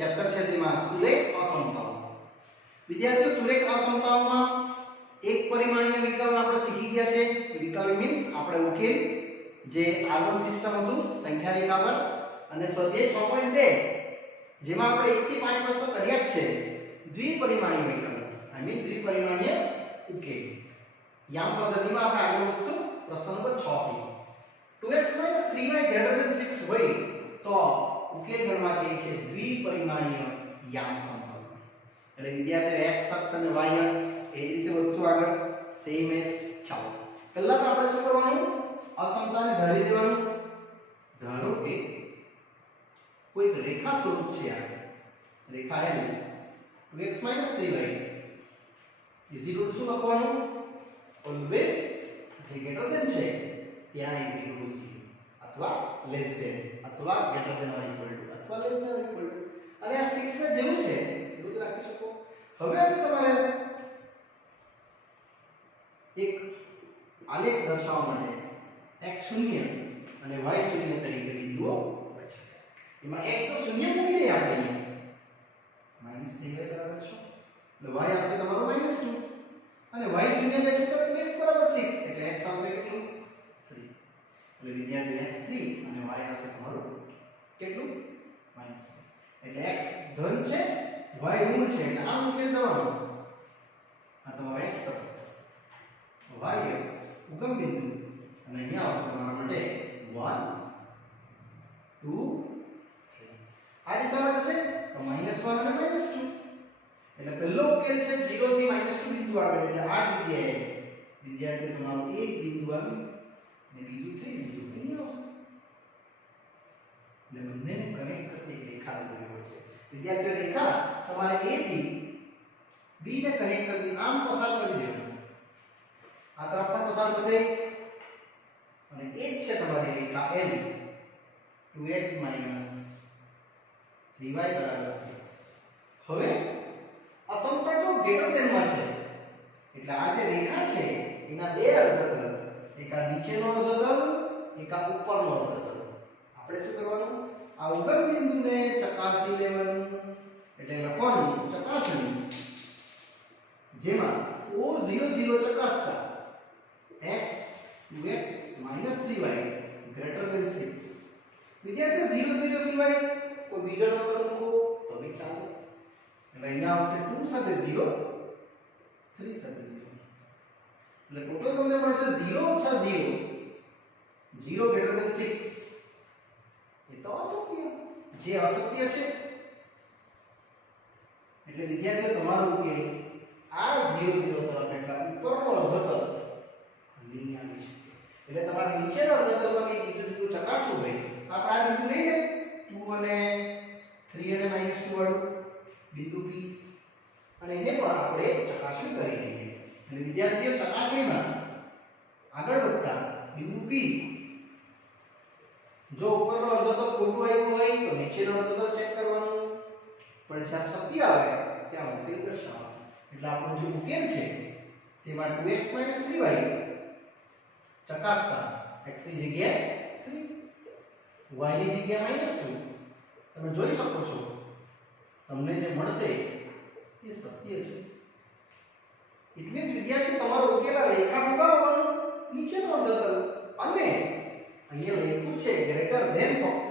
Chapter છે જેમાં સુરેખ અસમતાઓ. વિદ્યાર્થીઓ, સુરેખ અસમતાઓમાં એક પરિમાણીય વિકલ આપણે શીખી ગયા છે. વિકલ મીન્સ આપણે ઉકેલ જે R1 સિસ્ટમ હતું સંખ્યા રેખા પર, અને સ્વાધ્યાય 6.2 જેમાં આપણે 1 થી 5 પ્રશ્નો કર્યા જ છે. દ્વિપરિમાણીય વિકલ આઈ મીન દ્વિપરિમાણીય ઉકેલ. યામ પદ્ધતિમાં આપણે આગળ વધશું પ્રશ્ન નંબર 6 થી. 2x 3y > 6 હોય તો ઉકેલ ગણવા કે છે દ્વિપરિમાણીય યામ સમતલ. એટલે વિદ્યાર્થીઓ x અક્ષ અને y અક્ષ એ રીતે વધશું આગળ સેમ એસ. ચાલો પહેલા તો આપણે શું કરવાનું, અસમતાને ધારી દેવાનું. ધારો કે કોઈક રેખા સ્વરૂપ છે આ રેખા L 2x 3y is equal to શું લખવાનું, ઓલવેઝ જે ગ્રેટર ધેન છે ત્યાં ઇઝ ઇક્વલ ટુ 0 અથવા લેસ ધેન અથવા greater than or equal to અથવા less than or equal to. અને આ 6 ને જેવું છે એવું જ રાખી શકો. હવે આપણે તમારે એક આલેખ દર્શાવવા માટે x શૂન્ય અને y શૂન્ય તરીકે બિંદુઓ હોય છે. એમાં x શૂન્ય મૂકી દઈએ આપણે -3y બરાબર છે, એટલે y આવશે તમારો -2 અને y શૂન્ય લે છે તો 2x બરાબર 6 એટલે x આવશે કેટલું 3. એટલે વિદ્યાર્થી x 3 અને y આવશે તમારું કેટલું -2. એટલે x ધન છે y ઋણ છે એટલે આ ઉકેલ જવાનો. આ તમારો x અક્ષ y અક્ષ ઉગમ બિંદુ અને અહીંયા આવશે તમારા માટે 1 2 3. આ દિશામાં જશે તો -1 અને -2. એટલે પહેલો ઉકેલ છે 0 થી -2 બિંદુ આગળ, એટલે આ જગ્યાએ વિદ્યાર્થી તમારું એક બિંદુ આવ્યું અને બીજું 3 0 અહીંયા આવશે. એટલે બંનેને કનેક્ટ કરતી એક રેખા દોરવી પડશે. વિદ્યાર્થીઓ રેખા તમારે A થી B ને કનેક્ટ કરતી આમ પસાર કરી દેવાની. આ તરફ પણ પસાર થશે અને એ જ છે તમારી રેખા L 2x 3y = 6. હવે અસમતા જો ગ્રેટર ધેન માં છે એટલે આ જે રેખા છે એના બે અર્ધતલ, એક આ નીચેનો અર્ધતલ એક આ ઉપરનો અર્ધતલ. આપણે શું કરવાનું, આ ઉગમ બિંદુને ચકાસી લેવાનું. એટલે લખવાનું ચકાસણી જેમાં O00 ચકાસતા x 2x 3y > 6. વિદ્યાર્થીઓ 0 0 સિવાય કોઈ બીજો નંબર મૂકો તો બી ચાલે. એટલે અહીંયા આવશે 2 સાથે 0 3 સાથે 0. એટલે ટોટલ તમને મળશે 0 - 0 0 > 6. એ તો અસત્ય, જે અસત્ય છે. એટલે વિદ્યાર્થીઓ તમારો ઉકેલ આ 0 0 તરફ એટલે ઉપરનો અર્ધતલ લઈ આવી છે. એટલે તમારે નીચેનો અર્ધતલમાં કંઈ બીજું બીજું ચકાસવું હોય આપણે આ બિંદુ લઈને 2 અને 3 અને -2 વાળું બિંદુ P અને એને પણ આપણે ચકાસણી કરી દઈએ. એટલે વિદ્યાર્થીઓ ચકાસણીમાં આગળ વધતા બિંદુ P જો ઉપરનો અર્ધતલ ખોટું આવ્યું હોય તો નીચેનો અર્ધતલ ચેક કરવાનું, પણ જ્યાં સત્ય આવે ત્યાં ઉકેલ દર્શાવવાનો. એટલે આપણો જે ઉકેલ છે તેમાં 2x 3y ચકાસતા x ની જગ્યાએ 3 y ની જગ્યાએ -2 તમે જોઈ શકો છો તમને જે મળશે એ સત્ય છે. ઇટ મીન્સ વિદ્યાર્થી તમારો ઉકેલ આ રેખા ઉગાડવાનો નીચેનો અર્ધતલ અને અહીંયા લખ્યું છે ગ્રેટર ધેન ફક્ત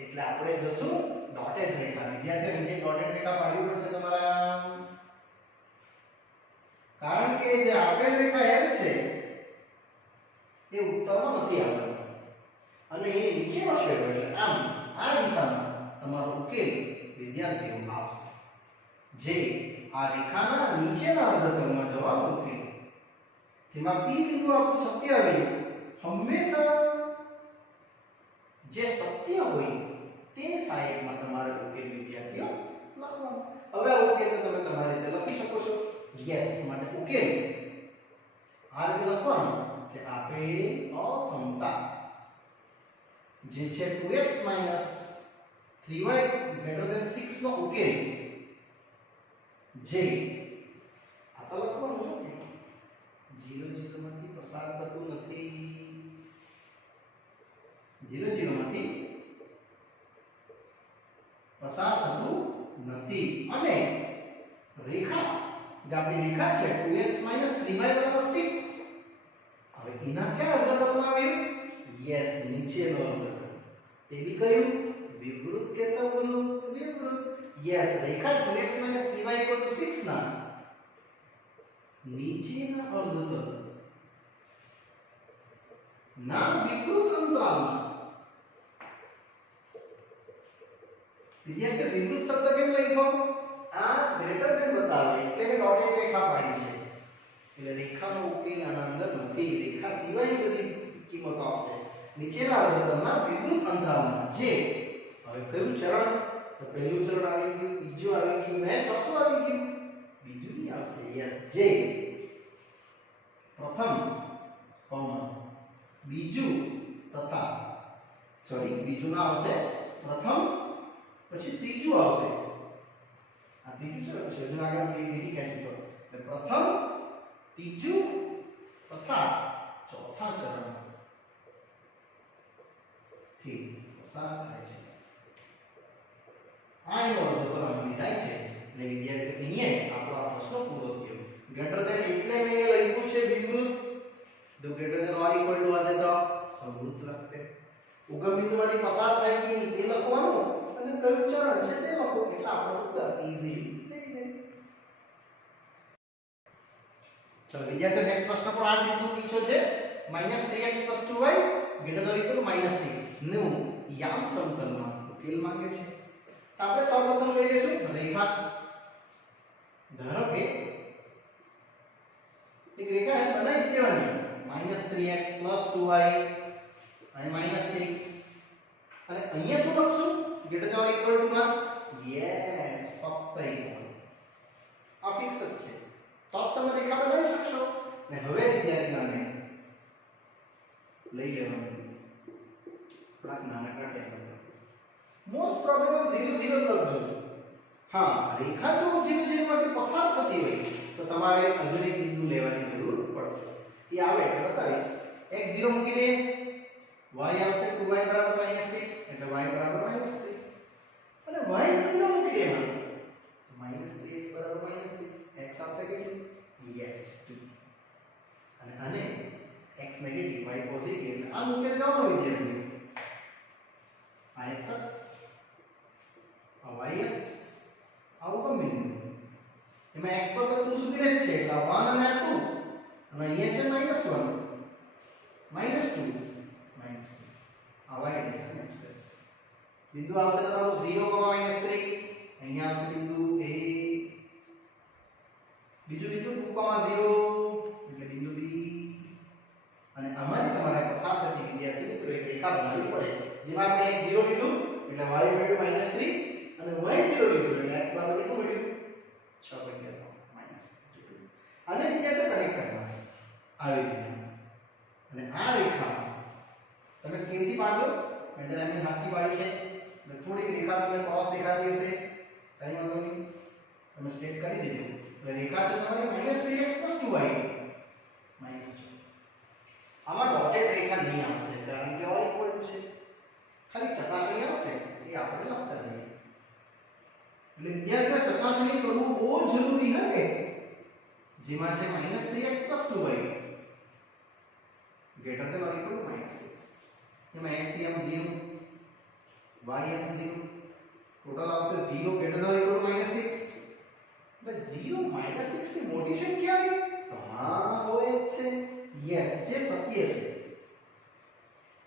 એટલે આપણે જશું ડોટેડ રેખા. વિદ્યાર્થીઓ અહીંયા ડોટેડ રેખા પાડવી પડશે તમારા, કારણ કે જે આપેલ રેખા L છે એ ઉત્તરમાં નથી આવવાની અને એ નીચેનો છેડો એટલે આમ આ દિશામાં તમારો ઉકેલ વિદ્યાર્થીઓ આવશે, જે આ રેખાના નીચેના અર્ધતલમાં જવાનો ઉકેલ જેમાં P બિંદુ આપણું સત્ય આવ્યું. હંમેશા જે સત્ય હોય તે સાઈડમાં તમારે ઉકેલ વિદ્યાર્થીઓ લખવાનો. હવે આ ઉકેલ તો તમે તમારી રીતે લખી શકો છો. યસ, માટે ઉકેલ આ રીતે લખવાનો કે આપેલ અસમતા જે છે 2x 3y > 6 નો ઉકેલ જે આ તો લખવાનું છે 0 0 માંથી પસાર થતું નથી, 0 0 માંથી પસાર થતું જે આપણી રેખા છે 2x 3y 6 હવે એના કયા અર્ધતલમાં આવ્યું યસ નીચેનો અર્ધતલ તે બી કયું વિવૃત કે સંવૃત વિવૃત યસ રેખા 2x 3y 6 ના નીચેના અર્ધતલ ના વિવૃત અંતરાલમાં વિદ્યાર્થીઓ વિવૃત શબ્દ કેમ લખ્યો આ ગ્રેટર ધેન બતાવે એટલે મેં ડોટેડ રેખા પાડી છે એટલે રેખાનો ઉકેલ આના અંદર નથી રેખા સિવાયની બધી કિંમતો આવશે નીચેના અર્ધતલના વિવૃત અંતરાલમાં જે હવે કયું ચરણ તો પહેલું ચરણ આવી ગયું ત્રીજું આવી ગયું ને ચોથું આવી ગયું બીજું નહીં આવશે યસ જે પ્રથમ કોમા બીજું તથા બીજું ના આવશે પ્રથમ પછી ત્રીજું આવશે આ ત્રીજું ચરણ છે હજુ આગળ લીટી ખેંચી તો પ્રથમ ત્રીજું તથા ચોથા ચરણ થી પસાર થાય છે આ એનો અર્ધતલ અહીં થાય છે એટલે વિદ્યાર્થીઓ અહીંયા આપણો આ પ્રશ્ન પૂરો થયો ગ્રેટર ધેન એટલે મેં લખ્યું છે વિવૃત જો greater than or equal to હશે તો સંવૃત લખતે ઉગમ બિંદુમાંથી પસાર થાય કે નહીં તે લખવાનું અને કયું ચરણ છે તે લખો એટલે આપણો ઉત્તર ઈઝીલી થઈ જાય ચલો વિદ્યાર્થીઓ નેક્સ્ટ પ્રશ્ન પણ આ જ રીતનો પૂછ્યો છે -3x 2y > 6 નું યામ સમતલમાં ઉકેલ માંગે છે આપણે સૌપ્રથમ લઈ લેશું રેખા ધારો કે એક રેખા બનાવી દેવાની -3x 2y અને -6 અને અહીંયા શું લખશું greater than or equal to માં યસ ફક્ત ઇક્વલ આ ફિક્સ જ છે તો તમે રેખા બનાવી શકશો ને હવે વિદ્યાર્થીઓને લઈ લેવાનું થોડાક નાનકડા ટેબલ મોસ્ટ પ્રોબેબલ 0 0 લખજો હા રેખા જો 0 0 માંથી પસાર થતી હોય તો તમારે હજુ એક બિંદુ લેવાની જરૂર પડશે એ આવે એટલે બતાવીશ x 0 મૂકી દે y આવશે 2y = -6 એટલે y = -3 અને y 0 મૂકી દેવાનું તો -3x = -6 x આવશે કેટલું yes 2 અને આને x નેગેટિવ y પોઝિટિવ એટલે આ મૂકે જવાનો વિદ્યાર્થી આ x આ y આ ઉગમ બિંદુ એમાં x પર તો 2 સુધી રહે છે એટલે 1 અને 2 અને અહીંયા છે -1 -2 આ y ડિરેક્શન એક્સપ્રેસ બિંદુ આવશે તમારું 0, -3 અહીંયા આવશે બિંદુ a બીજું બિંદુ 2, 0 એટલે બિંદુ b અને આમાંથી તમારે પસાર થતી વિદ્યાર્થી મિત્રો એક રેખા બનાવવી પડે જેમાં આપણે x 0 લીધું એટલે y મળ્યું -3 અને y 0 લીધું એટલે x બરાબર કેટલું મળ્યું 6.2 અને વિદ્યાર્થીઓ કનેક્ટ કરવાના આવી રીતે અને આ રેખા તમે સ્કેલથી પાડો મેં એમની હાથથી પાડી છે એટલે થોડીક રેખા તમને ક્રોસ દેખાતી હશે કઈ વાંધો નહીં તમે સ્ટેટ કરી દેજો એટલે રેખા છે તમારી -3x 2y -2 આમાં ડોટેડ રેખા નહીં આવશે કારણ કે ઓર ઇક્વલ ટુ છે ખાલી ચકાસણી આવશે એ આપણે લખતા જઈએ એટલે વિદ્યાર્થીઓ ચકાસણી કરવું બહુ જરૂરી છે જેમાં છે -3x 2y greater than or equal to -6 એમાં x m 0 y m 0 total આવશે 0 greater than or equal to -6 બસ 0 -6 ની મોટી સંખ્યા આવી તો હા હોય જ છે યસ જે સત્ય છે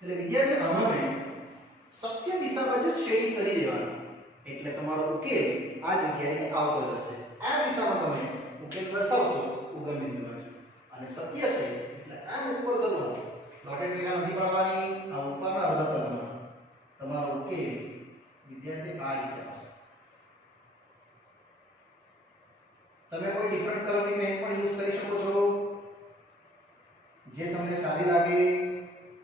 એટલે વિદ્યાર્થીઓ આમાં મેં સત્ય દિશા બાજુ શેડિંગ કરી દેવાનું એટલે તમારો ઉકેલ આ જગ્યાએ આવતો જશે આ દિશામાં તમે ઉકેલ દર્શાવશો ઉગમ બિંદુ બાજુ અને સત્ય છે એટલે આમ ઉપર જવાનું ડોટેડ રેખા નથી પાડવાની આ ઉપરના અર્ધતલમાં તમારો ઉકેલ વિદ્યાર્થી આ રીતે આવશે તમે કોઈ ડિફરન્ટ કલરની પેન પણ યુઝ કરી શકો છો જે તમને સારી લાગે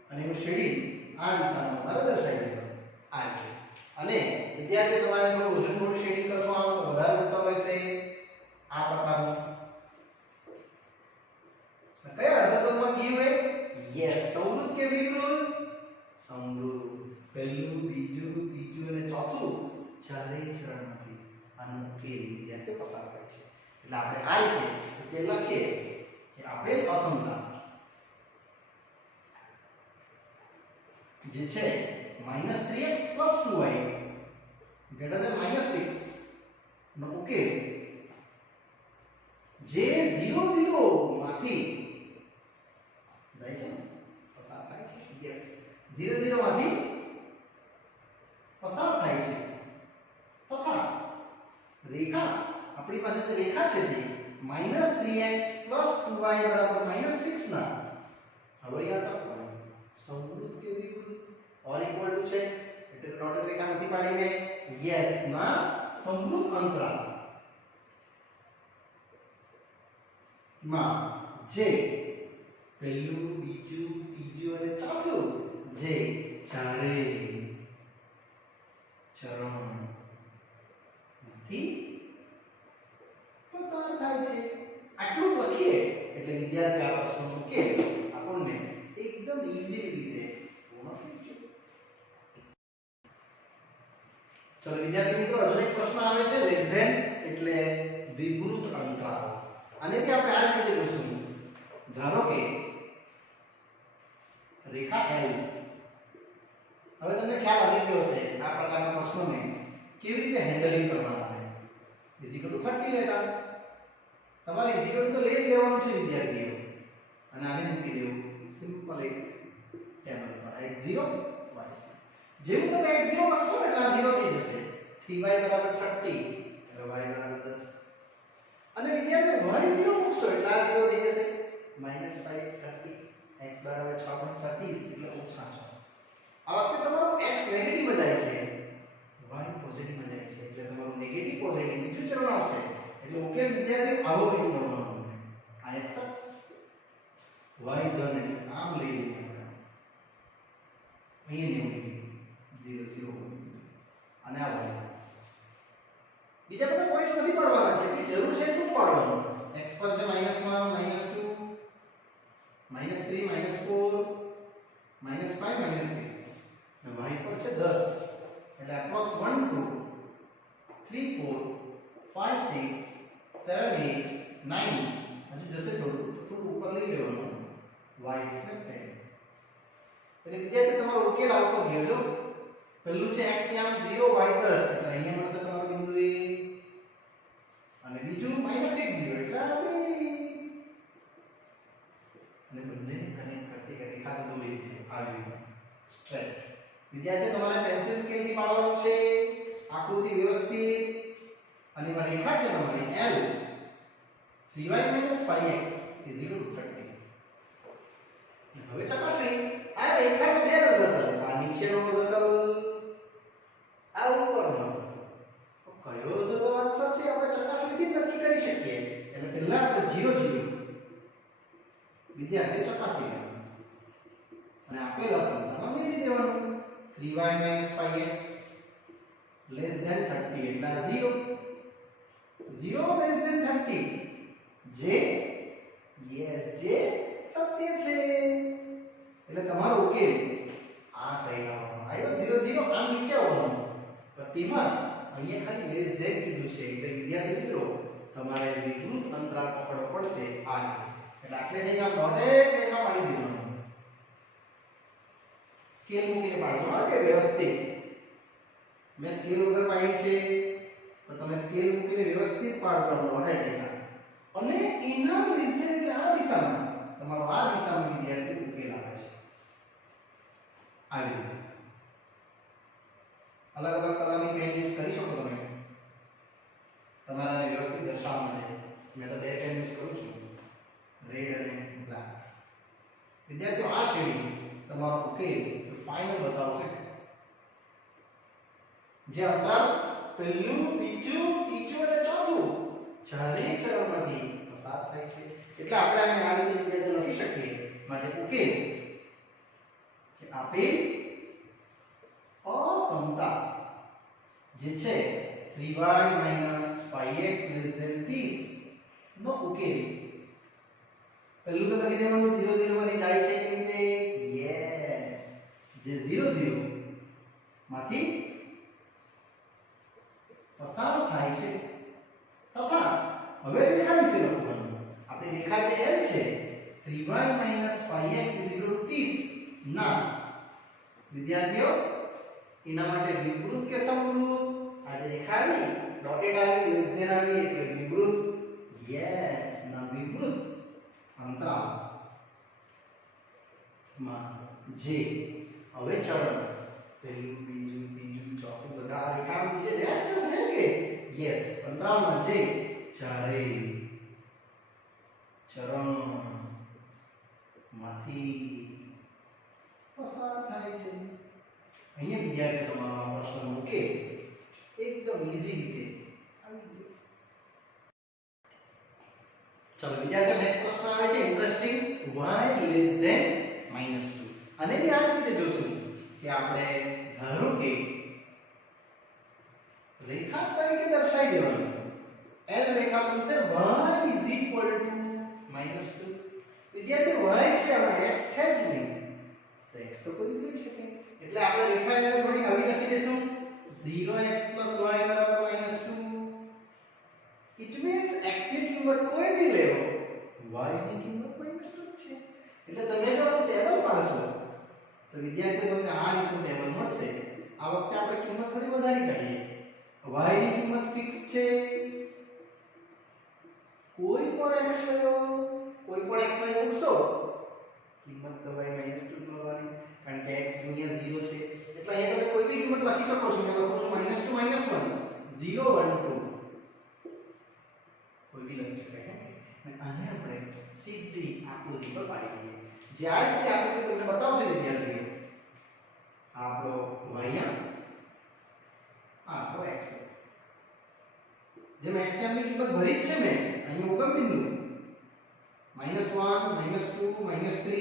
અને એનું શેડિંગ આ દિશામાં તમારે દર્શાવી દેવાનું આ રીતે અને વિદ્યાર્થી તમારે થોડું વધુ થોડું શેડિંગ કરશો આમ તો વધારે ઉત્તમ રહેશે આ પ્રકારનું કયા અર્ધતલમાં ગયું હોય યસ સંવૃત કે વિવૃત સંવૃત પહેલું બીજું ત્રીજું અને ચોથું ચારેય ચરણમાંથી આનો ઉકેલ વિદ્યાર્થી પસાર થાય છે એટલે આપણે આ રીતે લખીએ કે આપેલ અસમતા જે છે -3x + 2y > -6 નો ઉકેલ જે 0 0 માંથી જાય છે પસાર થાય છે યસ 0 0 માંથી પસાર થાય છે તથા રેખા આપણી પાસે જે રેખા છે તે -3x + 2y = -6 ના હવે યાદ રાખવાનું સમવૃત્ત કે વિવૃત્ત ઓર ઇક્વલ ટુ છે એટલે ડોટેડ રેખા નથી પાડી મેં યસ ના સમવૃત્ત અંતરાલ માં જે પહેલું બીજું ત્રીજું અને ચોથું જે ચારેય ચરણમાંથી પસાર થાય છે આટલું લખીએ એટલે વિદ્યાર્થી આ પ્રશ્નનો ઉકેલ આપણને એકદમ ઈઝી રીતે પૂર્ણ થઈ જશે. ચલો વિદ્યાર્થી મિત્રો હજુ એક પ્રશ્ન આવે છે લેસ ધેન એટલે વિવૃત અંતરાલ. આને બી આપણે આ રીતે જોઈશું. ધારો કે રેખા L હવે તમને ખ્યાલ આવી ગયો હશે આ પ્રકારના પ્રશ્નોને કેવી રીતે હેન્ડલિંગ કરવાના છે. =30 લેતા તમારે = તો લેવાનું છે વિદ્યાર્થીઓ અને આને મૂકી દેવું સિમ્પલ એક ટેબલ પર x0 y0 જેવું તમે x0 લખશો એટલે આ 0 થઈ જશે 3y = 30 એટલે y = 10 અને વિદ્યાર્થીઓ y0 મૂકશો એટલે આ 0 થઈ જશે -5x 30 x = 6 × 36 એટલે -6. આ વખતે તમારું x નેગેટિવ જાય છે y પોઝિટિવ જાય છે એટલે તમારું નેગેટિવ પોઝિટિવ બીજું ચરણ આવશે એટલે ઉકેલ વિદ્યાર્થી આવો રીતે મળવાનો આ x અક્ષ y ધન એટલે આમ લઈ લઈએ આપણે અહીંયા ને 0 0 અને આ y બીજા બધા પોઈન્ટ નથી પાડવાના છે કે જરૂર છે એટલું પાડવાનું x પર છે -1 -2 -3 -4 -5 -6 અને y પર છે 10 એટલે એપ્રોક્સ 1 2 3 4 5 6 7 8 9 હજુ જશે થોડું ઉપર લઈ લેવાનું y એટલે 10 એટલે વિદ્યાર્થી તમારો ઉકેલ આવતો ગયો જો પહેલું છે x યામ 0 y 10 એટલે અહીંયા મળશે તમારો બિંદુ A અને બીજું -1 0 એટલે આ બે અને બંનેને કનેક્ટ કરતી રેખા દોરી આવી સ્ટ્રેટ. વિદ્યાર્થીઓ તમારે પેન્સિલ સ્કેલ થી પાડવાનું છે આકૃતિ વ્યવસ્થિત અને આ રેખા છે તમારી L 3y - 5x = 30. હવે ચકાસણી આ રેખાનો બે અર્ધતલ આ નીચેનો અર્ધતલ આ ઉપરનો કયો અર્ધતલ આન્સર છે આપણે ચકાસણીથી નક્કી કરી શકીએ. એટલે પહેલા આપણે 0 0 વિદ્યાર્થી ચકાસી લેવાનું અને આપેલ અસમતામાં મેળવી દેવાનું 3y - 5x < 30 એટલે 0 0 < 30 જે યસ જે સત્ય છે એટલે તમારો ઉકેલ આ સાઈડ આવવાનો આયો 0 0 આમ નીચે આવવાનો પ્રતિમાં અહીંયા ખાલી લેસ ધેન કીધું છે એટલે વિદ્યાર્થી મિત્રો તમારે વિવૃત અંતરાલ પકડવો પડશે આ એટલે આપણે નહીં આમ ડોટેડ રેખા પાડી દેવાનું સ્કેલ મૂકીને પાડજો આ કે વ્યવસ્થિત મેં સ્કેલ વગર પાડી છે તો તમે સ્કેલ મૂકીને વ્યવસ્થિત પાડજો ડોટેડ રેખા અને એના લીધે એટલે આ દિશામાં તમારો આ દિશામાં વિદ્યાર્થી ઉકેલ આવે છે આવી રીતે અલગ અલગ કલરની પેન યુઝ કરી શકો તમે તમારાને વ્યવસ્થિત દર્શાવવા માટે મેં તો બે પેન યુઝ કરું છું રેડ અને બ્લેક. વિદ્યાર્થીઓ આ શ્રેણી તમારો ઉકેલ ફાઇનલ બતાવશે જે અંતરાલ પહેલું બીજું ત્રીજું અને ચોથું ચારેય ચરણમાંથી પસાર થાય છે એટલે આપણે આને આ રીતે વિદ્યાર્થીઓ લખી શકીએ માટે ઉકેલ કે આપેલ અસમતા જે છે 3y - 5x < 30 નો ઉકેલ પહેલું તો લખી દેવાનું 0 0 માંથી જાય છે કે રીતે યસ જે 0 0 માંથી પસાર થાય છે તથા હવે રેખા જે L છે 3y 5x 30 ના વિદ્યાર્થીઓ એના માટે વિવૃત કે સમવૃત આ જે રેખા આવી ડોટેડ આવી લેસ ધેન આવી એટલે વિવૃત યસ ના વિવૃત અંતરાલ માં જે હવે ચરણ પહેલું બીજું ત્રીજું ચોથું બધા આ રેખા નીચે ડેશ થશે ને કે યસ અંતરાલમાં જે ચારે ચરણ માંથી પસાર થાય છે અહીંયા વિદ્યાર્થી તમારો આ પ્રશ્ન મૂકે એકદમ ઈઝી રીતે આવી ગયો ચલો વિદ્યાર્થીઓ નેક્સ્ટ પ્રશ્ન આવે છે ઇન્ટરેસ્ટિંગ y લેસ ધેન -2 અને બી આ રીતે જોશું કે આપણે ધારો કે રેખા તરીકે દર્શાવી દેવાનું L રેખા બનશે y -2 વિદ્યાર્થી y છે આમાં x છે જ નહીં તો x તો કોઈ બી હોઈ શકે એટલે આપણે રેખા એને થોડી આવી લખી દેશું 0x y -2 it means x ની કિંમત કોઈ બી લેવો y ની કિંમત -2 છે એટલે તમે જો ટેબલ પાડશો તો વિદ્યાર્થીઓ તમને આ રીતનું ટેબલ મળશે આ વખતે આપણે કિંમત થોડી વધારી કાઢીએ y ની કિંમત ફિક્સ છે કોઈ પણ x લેવો કોઈ પણ x ને મૂકશો કિંમત તો y -2 મળવાની કારણ કે x ગુણ્યા 0 છે એટલે અહીંયા તમે કોઈ બી કિંમત લખી શકો છો મેં લખું છું -2 -1 0 1 2 કોઈ બી લખી શકાય હે અને આને આપણે સીધી આકૃતિ પર પાડી દઈએ જે આ રીતે આકૃતિ તમને બતાવશે વિદ્યાર્થીઓ આપણો y આપણો x જેમ x ની કિંમત ભરી જ છે મેં અહીં ઉગમ બિંદુ -1 -2 -3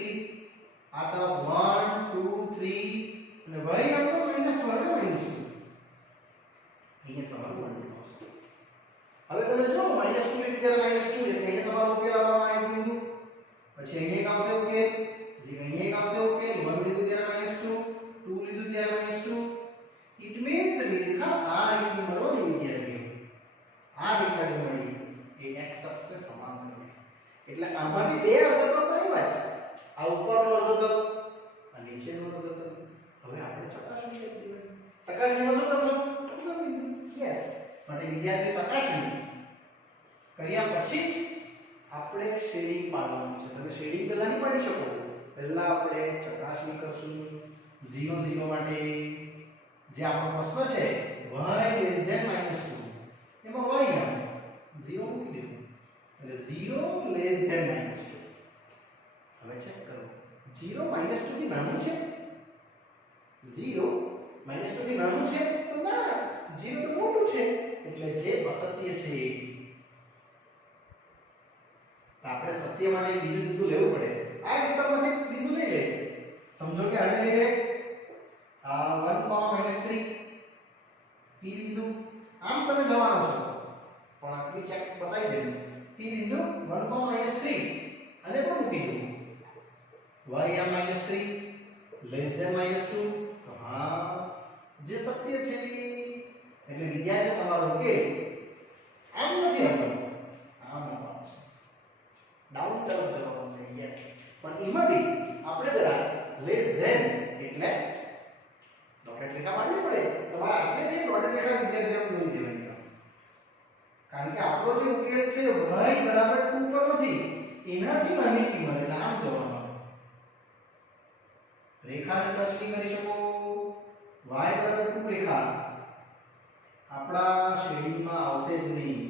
આ તરફ 1 2 3 અને y આપણો -1 અને -2 અહીંયા તમારું 1 આવશે હવે તમે જો -2 લીધી ત્યારે -2 એટલે અહીંયા તમારો ઉકેલ આવવાનો આ બિંદુ પછી અહીંયા એક આવશે ઉકેલ પછી અહીંયા એક આવશે ઉકેલ 1 લીધું ત્યારે -2 2 લીધું ત્યારે -2 ઇટ મીન્સ રેખા આ રીતે મળવાની વિદ્યાર્થીઓ આ રેખા જે મળી એ x અક્ષને સમાંતર રેખા એટલે આમાંથી બે અર્ધતલ તો આવ્યા છે આ ઉપરનો અર્ધતલ આ નીચેનો અર્ધતલ હવે આપણે ચકાસણી કરીએ ચકાસણીમાં શું કરશું યસ માટે વિદ્યાર્થીઓ ચકાસણી કર્યા પછી જ આપણે શેડિંગ પાડવાનું છે તમે શેડિંગ પહેલા નહીં પાડી શકો પહેલા આપણે ચકાસણી કરશું 0 0 માટે જે આપણો પ્રશ્ન છે y લેસ ધેન -2 એમાં y ના 0 મૂકી દેવું એટલે 0 લેસ ધેન -2 હવે ચેક કરો 0 -2 થી નાનું છે 0 -2 થી નાનું છે તો ના 0 તો મોટું છે એટલે જે અસત્ય છે આપણે સત્ય માટે બીજું બિંદુ લેવું પડે આ વિસ્તારમાંથી બિંદુ લઈ લે સમજો કે આને લઈ લે 1 -3 p બિંદુ આમ તમે જવાનો છો પણ આખરી ચેક બતાવી દેવું p બિંદુ 1 -3 અને પણ મૂકી દઉં y આ -3 લેસ ધેન -2 તો હા જે સત્ય છે એટલે વિદ્યાર્થી તમારો ઉકેલ આમ નથી આવવાનો આમ આવવાનો છે ડાઉન તરફ જવાનું છે યસ પણ એમાં બી આપણે જરા લેસ ધેન એટલે ડોટેડ રેખા પાડવી પડે તમારે આપણે જે ડોટેડ રેખા વિદ્યાર્થીઓ દોરી દેવાની કારણ કે આપણો જે ઉકેલ છે y બરાબર 2 પર નથી એનાથી નાની કિંમત એટલે આમ જવાનું રેખાને ટચ નહીં કરી શકો y બરાબર 2 રેખા આપણા શેડિંગમાં આવશે જ નહીં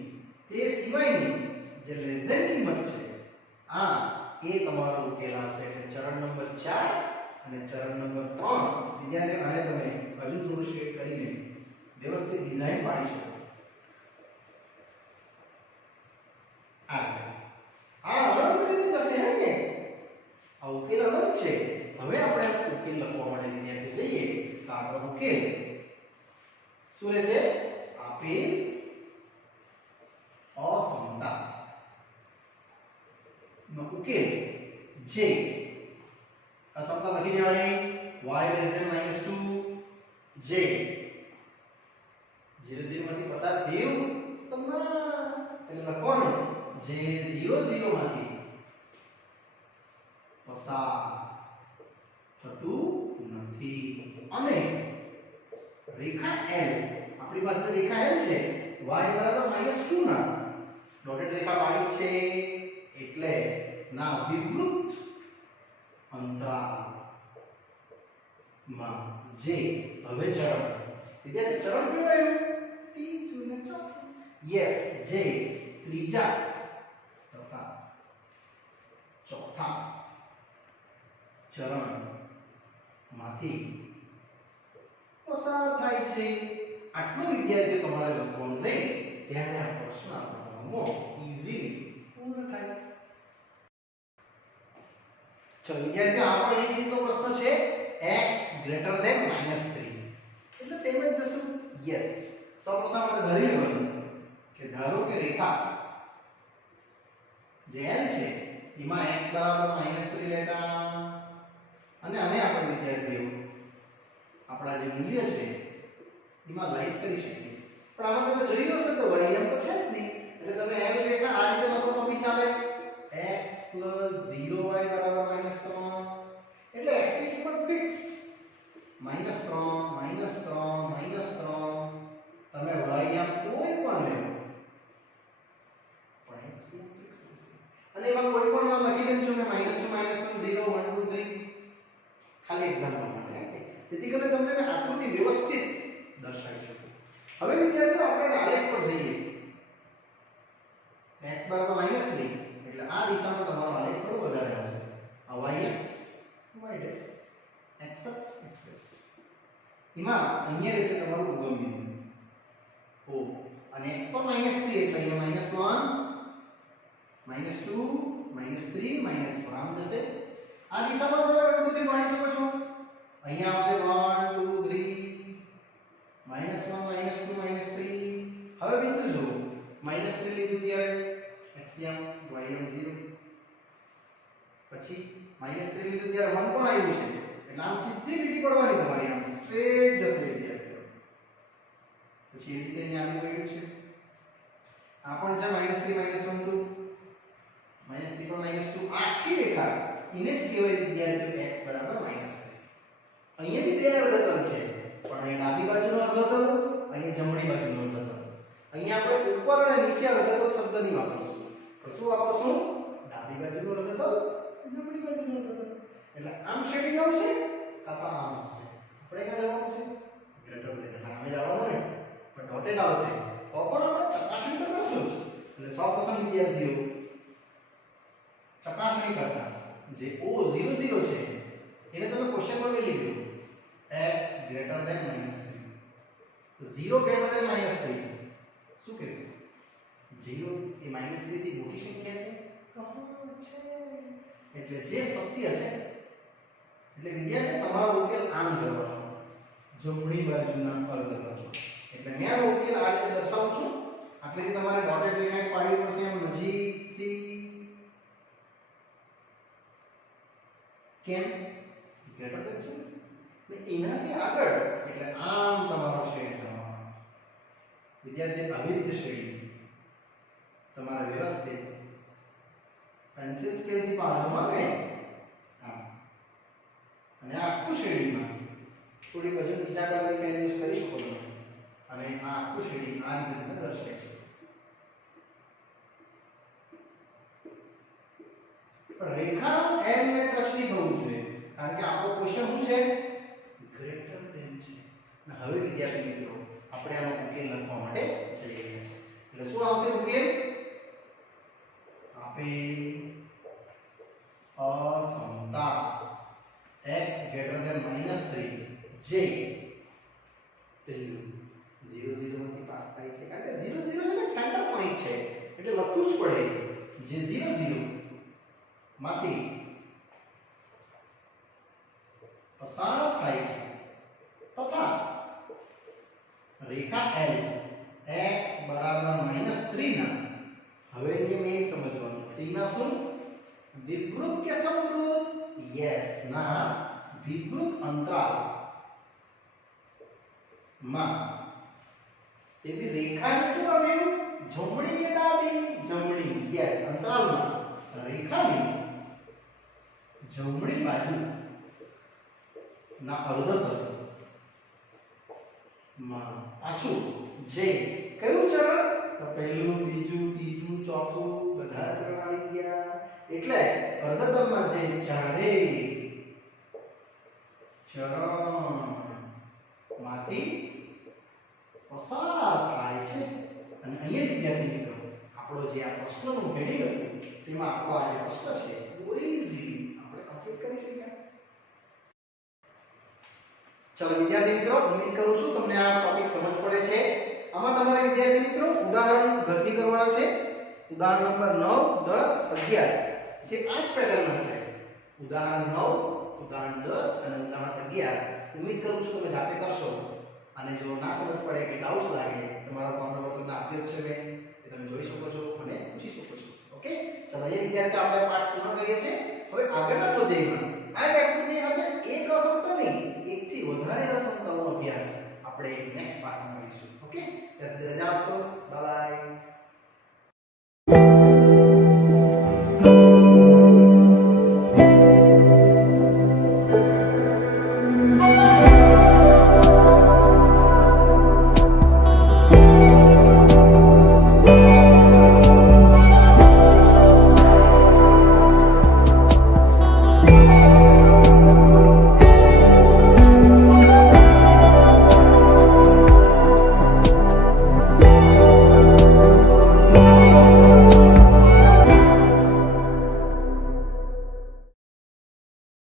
તે સિવાયની જે લેસ ધેન કિંમત છે આ એ તમારો ઉકેલ આવશે એટલે ચરણ નંબર 4 અને ચરણ નંબર 3 વિદ્યાર્થીઓ આને તમે હજુ થોડું શેડ કરીને વ્યવસ્થિત ડિઝાઇન પાડી શકો આ અનંત રીતે જશે હે ને આ ઉકેલ અનંત છે હવે આપણે ઉકેલ લખવા માટે વિદ્યાર્થીઓ જઈએ તો આપણો ઉકેલ શું રહેશે આપેલ અસમતા નો ઉકેલ જે અસમતા લખી દેવાની y લેસ ધેન -2 જે 0 0 માંથી પસાર થયું તો ના એટલે લખવાનું જે 0 0 માંથી રેખા L, આપણી પાસે રેખા L છે, y બરાબર -2 ના ડોટેડ રેખા પાડી છે એટલે ના વિવૃત અંતરાલમાં જે હવે ચરણ, વિદ્યાર્થી ચરણ કેવાયું ત્રીજું ને ચોથું, યસ, જે ત્રીજા તથા ચોથા ચરણ માંથી પસાર થાય છે. આટલું વિદ્યાર્થીઓ તમારે લખવાનું રહે ત્યારે આ પ્રશ્ન આપણો ઈઝીલી પૂર્ણ થાય. ચલો વિદ્યાર્થીઓ, આપણો એક રીતનો પ્રશ્ન છે x ગ્રેટર ધેન -3, એટલે સેમ જ જશું. યસ, સૌપ્રથમ આપણે ધરી લેવાનું કે ધારો કે રેખા જે L છે એમાં x બરાબર -3 લેતા અને અમે આપણે વિદ્યાર્થીઓ આપણા જે મૂલ્ય છે એમાં લાઈસ કરી શકીએ. પણ આમાં તમે જોયું હશે તો y એમ તો છે જ નહીં, એટલે તમે L રેખા આ રીતે લખો તો બી ચાલે, x 0y બરાબર -3, એટલે x ની કિંમત ફિક્સ -3 તમે y એમ કોઈ પણ લેવો પણ x ની ફિક્સ હશે. અને એમાં કોઈ પણ માં લખી દેજો મેં -2 -1 0 1 2 3 ખાલી એક્ઝામ્પલ માટે, જેથી કરીને તમને આકૃતિ વ્યવસ્થિત દર્શાવી શકું. હવે વિદ્યાર્થીઓ આપણે આલેખ પર જઈએ. x બરાબર -3 એટલે આ દિશામાં તમારો આલેખ થોડો વધારે આવશે. આ yx y' xx x's એમાં અહીંયા રહેશે તમારું ઉગમ બિંદુ O, અને x પર -3 એટલે અહીંયા -1 -2 -3 -4 આમ જશે. આ દિશામાં તમે આકૃતિ પાડી શકો છો. અહીંયા આવશે 1 2 3 -1 -2 -3. હવે બિંદુ જુઓ, -3 લીધું ત્યારે x ym y ym 0, પછી -3 લીધું ત્યારે 1 પણ આવ્યું છે, એટલે આમ સીધી લીટી પડવાની તમારી, આમ સ્ટ્રેટ જશે વિદ્યાર્થીઓ. પછી એ રીતે અહીં આગળ પડ્યું છે, આ પણ છે -3 -1 2 -3 પર -2, આખી રેખા એને જ કહેવાય વિદ્યાર્થીઓ x બરાબર -3. અહીંયા બી બે અર્ધતલ છે, પણ અહીંયા ડાબી બાજુનો અર્ધતલ, અહીંયા જમણી બાજુનો અર્ધતલ. અહીંયા આપણે ઉપર અને નીચે અર્ધતલ શબ્દ નહીં વાપરીશું, પણ શું વાપરશું? ડાબી બાજુનો અર્ધતલ, જમણી બાજુનો અર્ધતલ. એટલે આમ શેડિંગ આવશે કાં આમ આવશે. આપણે ક્યાં જવાનું છે? ગ્રેટર ધેન, એટલે આમે જવાનું ને, પણ ડોટેડ આવશે તો પણ આપણે ચકાસણી તો કરશું જ. એટલે સૌપ્રથમ વિદ્યાર્થીઓ ચકાસણી કરતા જે O00 છે એને તમે ક્વેશ્ચનમાં મેં લીધું x ગ્રેટર ધેન -3, તો 0 ગ્રેટર ધેન -3 શું કહેશે? 0 એ -3 થી મોટી સંખ્યા છે? કહો છે, એટલે જે સત્ય છે. એટલે વિદ્યાર્થી તમારો ઉકેલ આમ જવાનો, જમણી બાજુના અર્ધતલમાં. એટલે મેં આ ઉકેલ આ રીતે દર્શાવું છું. આટલેથી તમારે ડોટેડ રેખા પાડવી પડશે એમ નજીકથી. કેમ? ગ્રેટર ધેન છે ને એનાથી આગળ, એટલે આમ તમારો શેડ જવાનો. વિદ્યાર્થી આવી રીતે શેડિંગ તમારે વ્યવસ્થિત પેન્સિલ સ્કેલથી પાડવામાં આવે આમ, અને આ આખું શેડિંગમાં થોડીક હજુ બીજા કલરની પેન યુઝ કરી શકો છો, અને આ આખું શેડિંગ આ રીતે તમે દર્શાવી શકો. પણ રેખા L ને ટચ નહીં થવું જોઈએ, કારણ કે આપણો ક્વેશ્ચન શું છે? ગ્રેટર ધેન છે. અને હવે વિદ્યાર્થી મિત્રો આપણે આનો ઉકેલ લખવા માટે જઈ રહ્યા છીએ. એટલે શું આવશે ઉકેલ? આપેલ અસમતા x ગ્રેટર ધેન -3 જે પેલું 0 0 માંથી પાસ થાય છે, કારણ કે 0 0 એટલે સેન્ટર પોઈન્ટ છે, એટલે લખવું જ પડે. જે 0 0 માંથી પસાર થાય છે તથા રેખા L x બરાબર -3 ના, હવે અહીંયા મેં સમજવાનું 3 ના શું? વિવૃત કે સમવૃત? યસ, ના વિવૃત અંતરાલ માં તેવી રેખાને શું આવ્યું? જમણી કે ડાબી? જમણી. યસ, અંતરાલમાં રેખાની જમણી બાજુ ના અર્ધતલ માં. પાછું જે કયું ચરણ? તો પહેલું, બીજું, ત્રીજું, ચોથું બધા ચરણ આવી ગયા. એટલે અર્ધતલમાં જે ચારેય ચરણ માંથી પસાર થાય છે. અને અહીંયા વિદ્યાર્થી મિત્રો આપણો જે આ પ્રશ્નનું હેડિંગ હતું તેમાં આપણો આ જે પ્રશ્ન છે બહુ ઈઝી આપણે કમ્પ્લીટ કરી શકીએ. ચલો વિદ્યાર્થી મિત્રો, ઉમ્મીદ કરું છું તમને આ ટોપિક સમજ પડે છે. આમાં તમારે વિદ્યાર્થી મિત્રો ઉદાહરણ ઘરથી કરવાના છે. ઉદાહરણ નંબર 9, 10, 11 જે આ જ પેટર્નમાં છે. ઉદાહરણ 9, ઉદાહરણ 10 અને ઉદાહરણ 11 ઉમ્મીદ કરું છું તમે જાતે કરશો. અને જો ના સમજ પડે કે ડાઉટ લાગે, તમારો ફોન નંબર તમને આપ્યો જ છે મેં, એ તમે જોઈ શકો છો અને પૂછી શકો છો. ઓકે, ચલો એ વિદ્યાર્થીઓ આપણે પાઠ પૂર્ણ કરીએ છીએ. હવે આગળના સ્વાધ્યાયમાં આ વ્યાકરણની સાથે એક અસમતા નહીં, એકથી વધારે અસમતાઓનો અભ્યાસ આપણે નેક્સ્ટ પાઠમાં કરીશું. ઓકે, ત્યાં સુધી રજા આપશો. Bye bye.